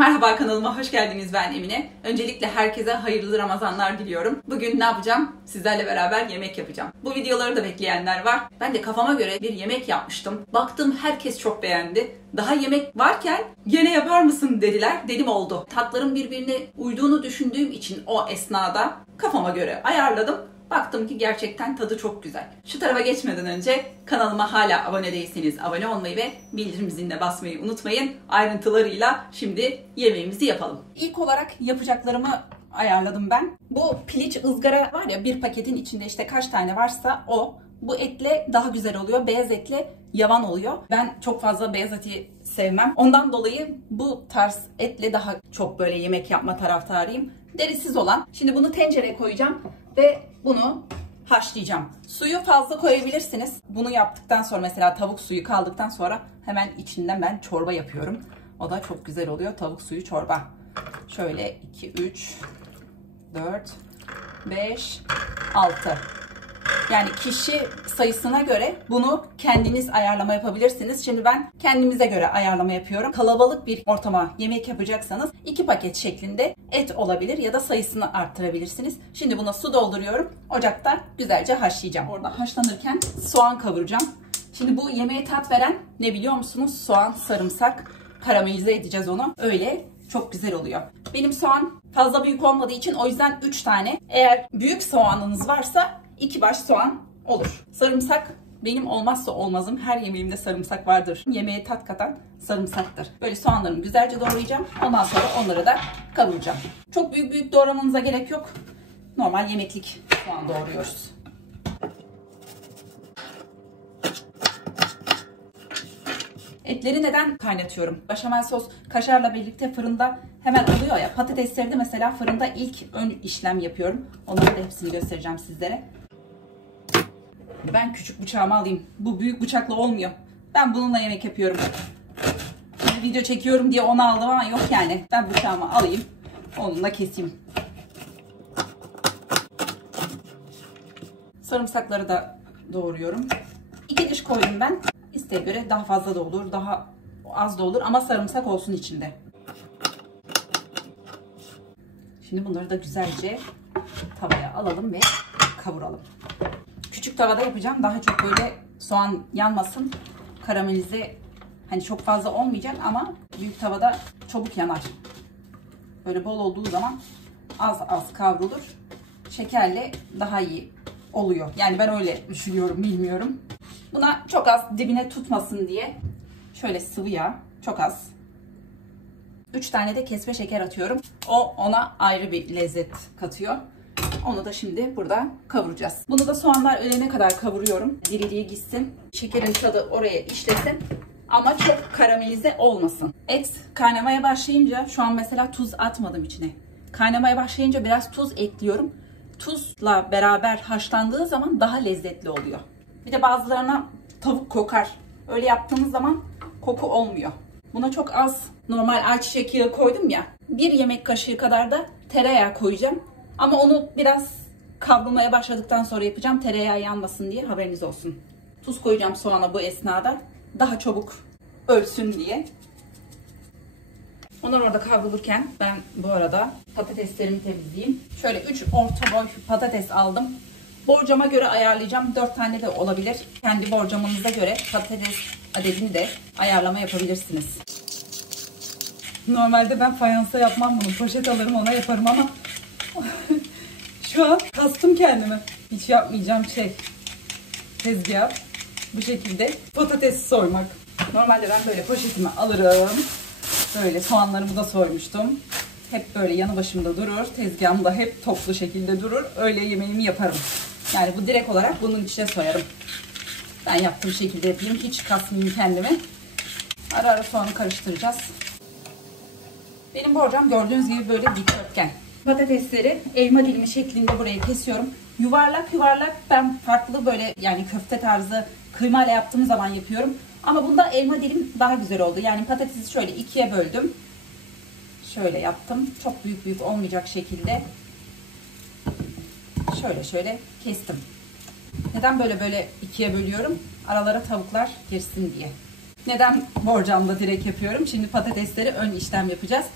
merhaba, kanalıma hoş geldiniz. Ben Emine. Öncelikle herkese hayırlı Ramazanlar diliyorum. Bugün ne yapacağım? Sizlerle beraber yemek yapacağım. Bu videoları da bekleyenler var. Ben de kafama göre bir yemek yapmıştım. Baktım herkes çok beğendi. Daha yemek varken gene yapar mısın dediler. Dedim oldu. Tatların birbirine uyduğunu düşündüğüm için o esnada kafama göre ayarladım. Baktım ki gerçekten tadı çok güzel. Şu tarafa geçmeden önce kanalıma hala abone değilseniz abone olmayı ve bildirim ziline basmayı unutmayın. Ayrıntılarıyla şimdi yemeğimizi yapalım. İlk olarak yapacaklarımı ayarladım ben. Bu piliç ızgara var ya, bir paketin içinde işte kaç tane varsa o. Bu etle daha güzel oluyor. Beyaz etle yavan oluyor. Ben çok fazla beyaz eti sevmem. Ondan dolayı bu tarz etle daha çok böyle yemek yapma taraftarıyım. Derisiz olan. Şimdi bunu tencereye koyacağım ve bunu haşlayacağım. Suyu fazla koyabilirsiniz. Bunu yaptıktan sonra mesela tavuk suyu kaldıktan sonra hemen içinden ben çorba yapıyorum. O da çok güzel oluyor. Tavuk suyu çorba. Şöyle 2, 3, 4, 5, 6. Yani kişi sayısına göre bunu kendiniz ayarlama yapabilirsiniz. Şimdi ben kendimize göre ayarlama yapıyorum. Kalabalık bir ortama yemek yapacaksanız 2 paket şeklinde et olabilir ya da sayısını arttırabilirsiniz. Şimdi buna su dolduruyorum. Ocakta güzelce haşlayacağım. Orada haşlanırken soğan kavuracağım. Şimdi bu yemeğe tat veren ne biliyor musunuz? Soğan, sarımsak, karamelize edeceğiz onu. Öyle çok güzel oluyor. Benim soğan fazla büyük olmadığı için o yüzden 3 tane. Eğer büyük soğanınız varsa 2 baş soğan olur. Sarımsak benim olmazsa olmazım. Her yemeğimde sarımsak vardır. Yemeğe tat katan sarımsaktır. Böyle soğanlarımı güzelce doğrayacağım. Ondan sonra onları da kavuracağım. Çok büyük doğramanıza gerek yok. Normal yemeklik soğan doğruyoruz. Etleri neden kaynatıyorum? Beşamel sos kaşarla birlikte fırında hemen oluyor ya. Patatesleri de mesela fırında ilk ön işlem yapıyorum. Onların da hepsini göstereceğim sizlere. Ben küçük bıçağımı alayım. Bu büyük bıçakla olmuyor. Ben bununla yemek yapıyorum. Şimdi video çekiyorum diye onu aldım ama yok yani. Ben bıçağımı alayım. Onunla keseyim. Sarımsakları da doğruyorum. 2 diş koydum ben. İsteğe göre daha fazla da olur, daha az da olur ama sarımsak olsun içinde. Şimdi bunları da güzelce tavaya alalım ve kavuralım. Küçük tavada yapacağım. Daha çok böyle soğan yanmasın. Karamelize hani çok fazla olmayacak ama büyük tavada çabuk yanar. Böyle bol olduğu zaman az kavrulur. Şekerle daha iyi oluyor. Yani ben öyle düşünüyorum, bilmiyorum. Buna çok az dibine tutmasın diye şöyle sıvı yağ, çok az. 3 tane de kesme şeker atıyorum. O ona ayrı bir lezzet katıyor. Onu da şimdi burada kavuracağız. Bunu da soğanlar ölene kadar kavuruyorum. Diriliği gitsin. Şekerin tadı oraya işlesin. Ama çok karamelize olmasın. Et kaynamaya başlayınca, şu an mesela tuz atmadım içine. Kaynamaya başlayınca biraz tuz ekliyorum. Tuzla beraber haşlandığı zaman daha lezzetli oluyor. Bir de bazılarına tavuk kokar. Öyle yaptığımız zaman koku olmuyor. Buna çok az normal ayçiçek yağı koydum ya. 1 yemek kaşığı kadar da tereyağı koyacağım. Ama onu biraz kavrulmaya başladıktan sonra yapacağım. Tereyağı yanmasın diye, haberiniz olsun. Tuz koyacağım soğana bu esnada. Daha çabuk ölsün diye. Onlar orada kavrulurken ben bu arada patateslerimi temizleyeyim. Şöyle 3 orta boy patates aldım. Borcama göre ayarlayacağım. 4 tane de olabilir. Kendi borcamınıza göre patates adedini de ayarlama yapabilirsiniz. Normalde ben fayansa yapmam bunu. Poşet alırım ona yaparım ama şu an kastım kendimi. Hiç yapmayacağım tezgah bu şekilde patates soymak. Normalde ben böyle poşetimi alırım. Böyle soğanlarımı da soymuştum. Hep böyle yanı başımda durur. Tezgahım da hep toplu şekilde durur. Öyle yemeğimi yaparım. Yani bu direkt olarak bunun içine soyarım. Ben yaptığım şekilde yapayım. Hiç kasmayayım kendimi. Ara ara soğanı karıştıracağız. Benim borcam gördüğünüz gibi böyle dikdörtgen. Patatesleri elma dilimi şeklinde buraya kesiyorum. Yuvarlak yuvarlak ben farklı böyle yani köfte tarzı kıymayla yaptığım zaman yapıyorum. Ama bunda elma dilim daha güzel oldu. Yani patatesi şöyle 2'ye böldüm. Şöyle yaptım. Çok büyük olmayacak şekilde. Şöyle kestim. Neden böyle 2'ye bölüyorum? Aralara tavuklar girsin diye. Neden borcamda direkt yapıyorum? Şimdi patatesleri ön işlem yapacağız.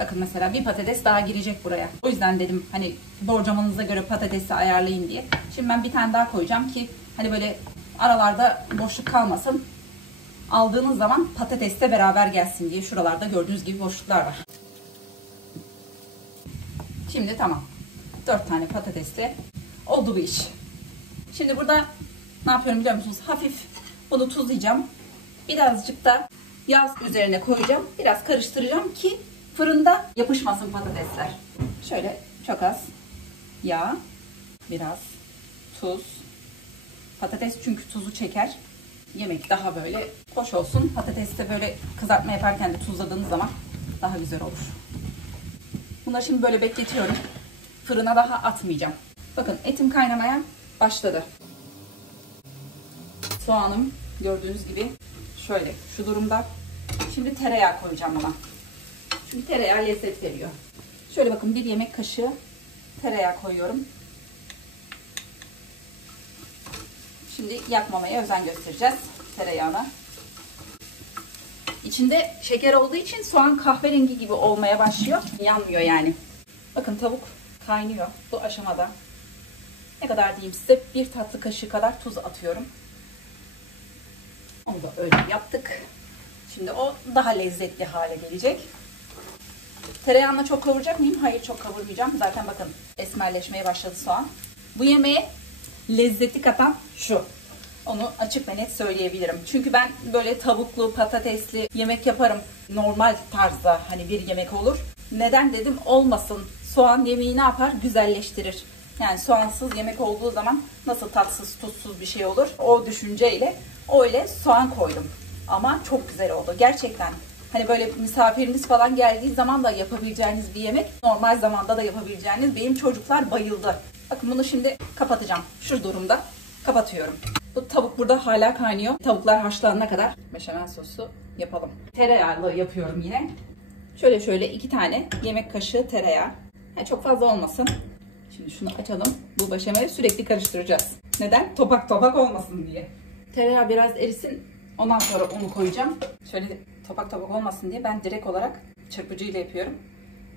Bakın mesela bir patates daha girecek buraya. O yüzden dedim hani borcamanıza göre patatesi ayarlayın diye. Şimdi ben bir tane daha koyacağım ki hani böyle aralarda boşluk kalmasın. Aldığınız zaman patates de beraber gelsin diye. Şuralarda gördüğünüz gibi boşluklar var. Şimdi tamam. 4 tane patatesle oldu bu iş. Şimdi burada ne yapıyorum biliyor musunuz? Hafif bunu tuzlayacağım. Birazcık da yağ üzerine koyacağım. Biraz karıştıracağım ki fırında yapışmasın patatesler. Şöyle çok az yağ, biraz tuz. Patates çünkü tuzu çeker. Yemek daha böyle hoş olsun. Patatesi de böyle kızartma yaparken de tuzladığınız zaman daha güzel olur. Bunları şimdi böyle bekletiyorum. Fırına daha atmayacağım. Bakın etim kaynamaya başladı. Soğanım gördüğünüz gibi şöyle şu durumda. Şimdi tereyağı koyacağım buna. Çünkü tereyağı lezzet veriyor. Şöyle bakın bir yemek kaşığı tereyağı koyuyorum. Şimdi yakmamaya özen göstereceğiz tereyağına. İçinde şeker olduğu için soğan kahverengi gibi olmaya başlıyor. Yanmıyor yani. Bakın tavuk kaynıyor bu aşamada. Ne kadar diyeyim size, bir tatlı kaşığı kadar tuz atıyorum. Onu da öyle yaptık. Şimdi o daha lezzetli hale gelecek. Tereyağını çok kavuracak mıyım? Hayır, çok kavurmayacağım. Zaten bakın esmerleşmeye başladı soğan. Bu yemeğe lezzeti katan şu. Onu açık ve net söyleyebilirim. Çünkü ben böyle tavuklu, patatesli yemek yaparım. Normal tarzda hani bir yemek olur. Neden dedim? Olmasın. Soğan yemeği ne yapar? Güzelleştirir. Yani soğansız yemek olduğu zaman nasıl tatsız, tuzsuz bir şey olur? O düşünceyle öyle soğan koydum. Ama çok güzel oldu. Gerçekten hani böyle misafiriniz falan geldiği zaman da yapabileceğiniz bir yemek. Normal zamanda da yapabileceğiniz. Benim çocuklar bayıldı. Bakın bunu şimdi kapatacağım. Şu durumda kapatıyorum. Bu tavuk burada hala kaynıyor. Tavuklar haşlanana kadar beşamel sosu yapalım. Tereyağlı yapıyorum yine. Şöyle 2 tane yemek kaşığı tereyağı. Çok fazla olmasın. Şimdi şunu açalım. Bu beşameli sürekli karıştıracağız. Neden? Topak topak olmasın diye. Tereyağı biraz erisin. Ondan sonra onu koyacağım. Şöyle topak topak olmasın diye ben direkt olarak çırpıcıyla yapıyorum.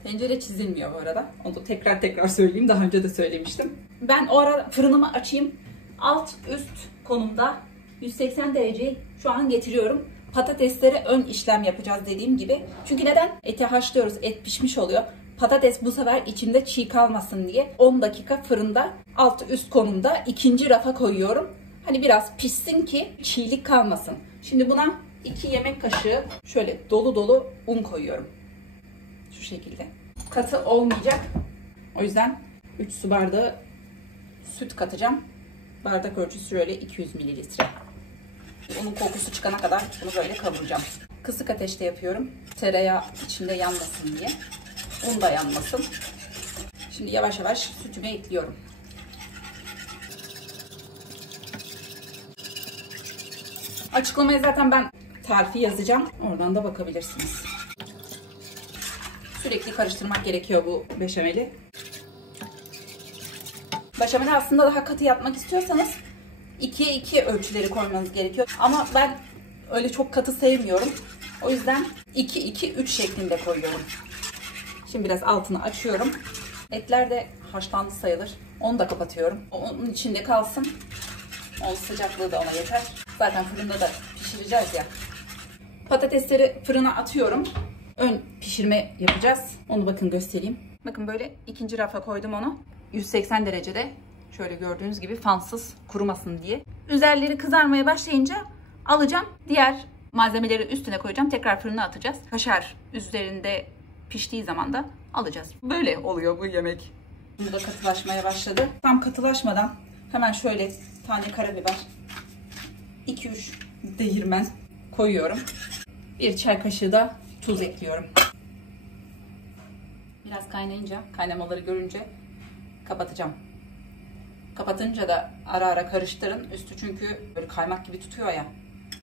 Tencere çizilmiyor bu arada. Onu da tekrar söyleyeyim. Daha önce de söylemiştim. Ben o ara fırınımı açayım. Alt üst konumda 180 dereceyi şu an getiriyorum. Patateslere ön işlem yapacağız dediğim gibi. Çünkü neden? Eti haşlıyoruz. Et pişmiş oluyor. Patates bu sefer içinde çiğ kalmasın diye 10 dakika fırında alt üst konumda ikinci rafa koyuyorum. Hani biraz pişsin ki çiğlik kalmasın. Şimdi buna 2 yemek kaşığı şöyle dolu dolu un koyuyorum. Şu şekilde. Katı olmayacak. O yüzden 3 su bardağı süt katacağım. Bardak ölçüsü şöyle 200 mililitre. Unun kokusu çıkana kadar bunu böyle kavuracağım. Kısık ateşte yapıyorum. Tereyağı içinde yanmasın diye. Un da yanmasın. Şimdi yavaş yavaş sütümü ekliyorum. Açıklamaya zaten ben tarifi yazacağım. Oradan da bakabilirsiniz. Sürekli karıştırmak gerekiyor bu beşameli. Beşameli aslında daha katı yapmak istiyorsanız 2'ye 2 ölçüleri koymanız gerekiyor. Ama ben öyle çok katı sevmiyorum. O yüzden 2-2-3 şeklinde koyuyorum. Şimdi biraz altını açıyorum. Etler de haşlandı sayılır. Onu da kapatıyorum. Onun içinde kalsın. Onun sıcaklığı da ona yeter. Zaten fırında da pişireceğiz ya. Patatesleri fırına atıyorum. Ön pişirme yapacağız. Onu bakın göstereyim. Bakın böyle ikinci rafa koydum onu. 180 derecede. Şöyle gördüğünüz gibi fansız kurumasın diye. Üzerleri kızarmaya başlayınca alacağım. Diğer malzemeleri üstüne koyacağım. Tekrar fırına atacağız. Kaşar üzerinde piştiği zaman da alacağız. Böyle oluyor bu yemek. Bunu da katılaşmaya başladı. Tam katılaşmadan hemen şöyle tane karabiber, 2-3 değirmen koyuyorum. 1 çay kaşığı da tuz ekliyorum. Biraz kaynayınca, kaynamaları görünce kapatacağım. Kapatınca da ara ara karıştırın. Üstü çünkü böyle kaymak gibi tutuyor ya.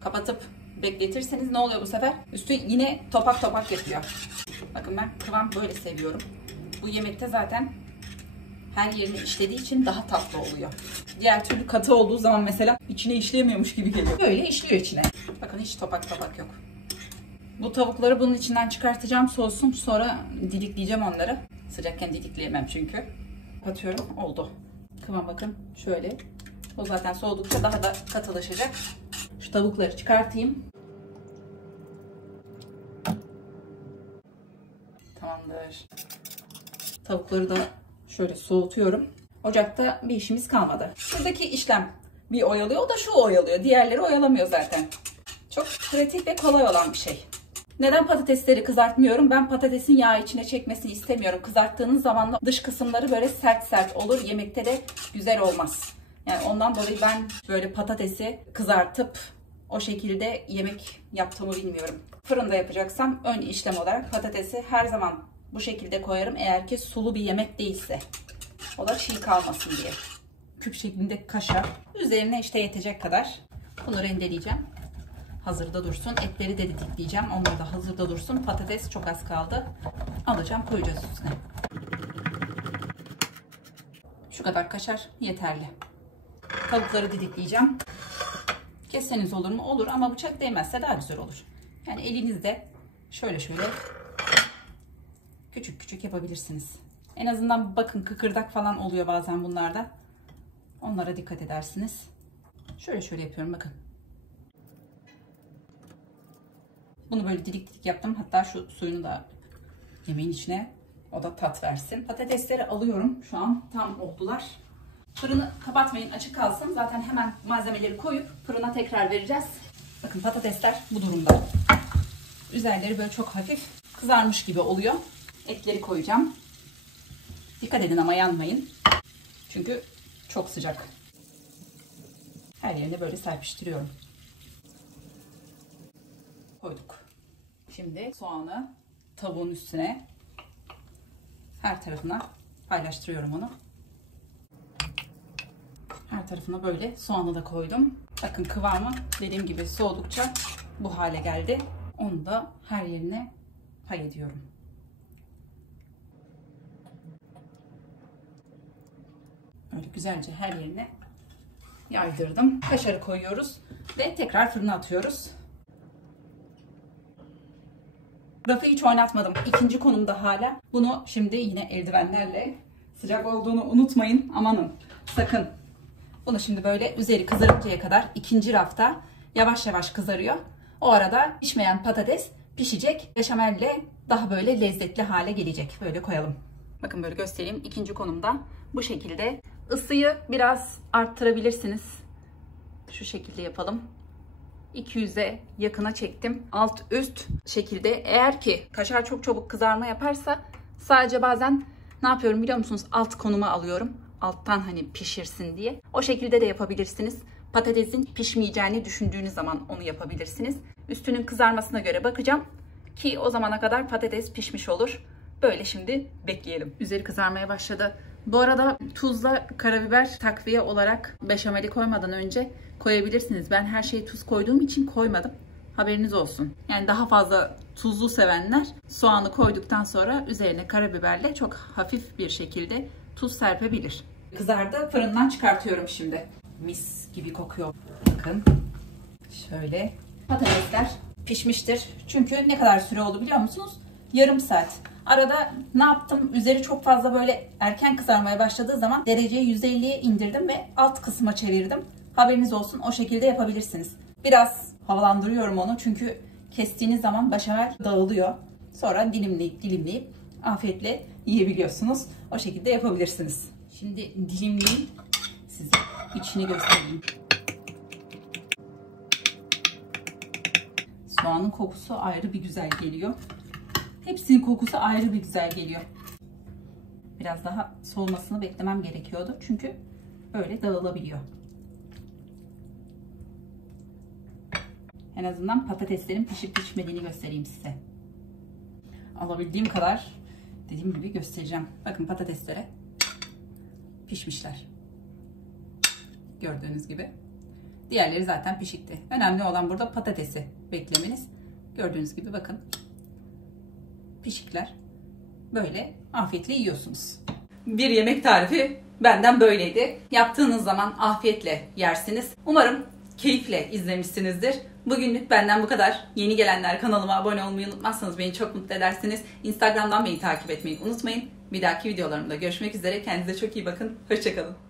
Kapatıp bekletirseniz ne oluyor bu sefer? Üstü yine topak topak yapıyor. Bakın ben kıvam böyle seviyorum. Bu yemekte zaten her yerini işlediği için daha tatlı oluyor. Diğer türlü katı olduğu zaman mesela içine işleyemiyormuş gibi geliyor. Böyle işliyor içine. Bakın hiç topak topak yok. Bu tavukları bunun içinden çıkartacağım, soğusun. Sonra didikleyeceğim onları. Sıcakken didikleyemem çünkü. Kapatıyorum. Oldu. Kıvam bakın. Şöyle. O zaten soğudukça daha da katılaşacak. Şu tavukları çıkartayım. Tamamdır. Tavukları da şöyle soğutuyorum. Ocakta bir işimiz kalmadı. Şuradaki işlem bir oyalıyor. O da şu oyalıyor. Diğerleri oyalamıyor zaten. Çok pratik ve kolay olan bir şey. Neden patatesleri kızartmıyorum? Ben patatesin yağı içine çekmesini istemiyorum. Kızarttığınız zaman dış kısımları böyle sert sert olur. Yemekte de güzel olmaz. Yani ondan dolayı ben böyle patatesi kızartıp o şekilde yemek yaptığımı bilmiyorum. Fırında yapacaksam ön işlem olarak patatesi her zaman bu şekilde koyarım. Eğer ki sulu bir yemek değilse. O da çiğ kalmasın diye. Küp şeklinde kaşar. Üzerine işte yetecek kadar. Bunu rendeleyeceğim. Hazırda dursun. Etleri de didikleyeceğim. Onlar da hazırda dursun. Patates çok az kaldı. Alacağım, koyacağız üstüne. Şu kadar kaşar yeterli. Tavukları didikleyeceğim. Kesseniz olur mu? Olur ama bıçak değmezse daha güzel olur. Yani elinizde şöyle küçük küçük yapabilirsiniz. En azından bakın kıkırdak falan oluyor bazen bunlarda. Onlara dikkat edersiniz. Şöyle yapıyorum bakın. Bunu böyle didik yaptım. Hatta şu suyunu da yemeğin içine, o da tat versin. Patatesleri alıyorum. Şu an tam oldular. Fırını kapatmayın, açık kalsın. Zaten hemen malzemeleri koyup fırına tekrar vereceğiz. Bakın patatesler bu durumda. Üzerleri böyle çok hafif kızarmış gibi oluyor. Etleri koyacağım. Dikkat edin ama yanmayın. Çünkü çok sıcak. Her yerine böyle serpiştiriyorum. Koyduk. Şimdi soğanı tavuğun üstüne, her tarafına paylaştırıyorum onu. Her tarafına böyle soğanı da koydum. Bakın kıvamı dediğim gibi soğudukça bu hale geldi. Onu da her yerine pay ediyorum. Öyle güzelce her yerine yaydırdım. Kaşarı koyuyoruz ve tekrar fırına atıyoruz. Rafı hiç oynatmadım. İkinci konumda hala. Bunu şimdi yine eldivenlerle, sıcak olduğunu unutmayın. Amanın sakın. Bunu şimdi böyle üzeri kızarıncaya kadar ikinci rafta yavaş yavaş kızarıyor. O arada pişmeyen patates pişecek. Beşamelle daha böyle lezzetli hale gelecek. Böyle koyalım. Bakın böyle göstereyim. İkinci konumda bu şekilde. Isıyı biraz arttırabilirsiniz. Şu şekilde yapalım. 200'e yakına çektim. Alt üst şekilde. Eğer ki kaşar çok çabuk kızarma yaparsa sadece bazen ne yapıyorum biliyor musunuz? Alt konuma alıyorum. Alttan hani pişirsin diye. O şekilde de yapabilirsiniz. Patatesin pişmeyeceğini düşündüğünüz zaman onu yapabilirsiniz. Üstünün kızarmasına göre bakacağım. Ki o zamana kadar patates pişmiş olur. Böyle şimdi bekleyelim. Üzeri kızarmaya başladı. Bu arada tuzla karabiber takviye olarak beşameli koymadan önce koyabilirsiniz. Ben her şeye tuz koyduğum için koymadım. Haberiniz olsun. Yani daha fazla tuzlu sevenler soğanı koyduktan sonra üzerine karabiberle çok hafif bir şekilde tuz serpebilir. Kızardı. Fırından çıkartıyorum şimdi. Mis gibi kokuyor. Bakın. Şöyle. Patatesler pişmiştir. Çünkü ne kadar süre oldu biliyor musunuz? Yarım saat. Arada ne yaptım? Üzeri çok fazla böyle erken kızarmaya başladığı zaman dereceyi 150'ye indirdim ve alt kısma çevirdim. Haberiniz olsun, o şekilde yapabilirsiniz. Biraz havalandırıyorum onu çünkü kestiğiniz zaman beşamel dağılıyor. Sonra dilimleyip afiyetle yiyebiliyorsunuz. O şekilde yapabilirsiniz. Şimdi dilimleyeyim. Size içini göstereyim. Soğanın kokusu ayrı bir güzel geliyor. Hepsinin kokusu ayrı bir güzel geliyor. Biraz daha soğumasını beklemem gerekiyordu. Çünkü böyle dağılabiliyor. En azından patateslerin pişip pişmediğini göstereyim size. Alabildiğim kadar dediğim gibi göstereceğim. Bakın patateslere pişmişler. Gördüğünüz gibi. Diğerleri zaten pişikti. Önemli olan burada patatesi beklemeniz. Gördüğünüz gibi bakın. Pişikler. Böyle afiyetle yiyorsunuz. Bir yemek tarifi benden böyleydi. Yaptığınız zaman afiyetle yersiniz. Umarım keyifle izlemişsinizdir. Bugünlük benden bu kadar. Yeni gelenler kanalıma abone olmayı unutmazsanız beni çok mutlu edersiniz. Instagram'dan beni takip etmeyi unutmayın. Bir dahaki videolarımda görüşmek üzere. Kendinize çok iyi bakın. Hoşça kalın.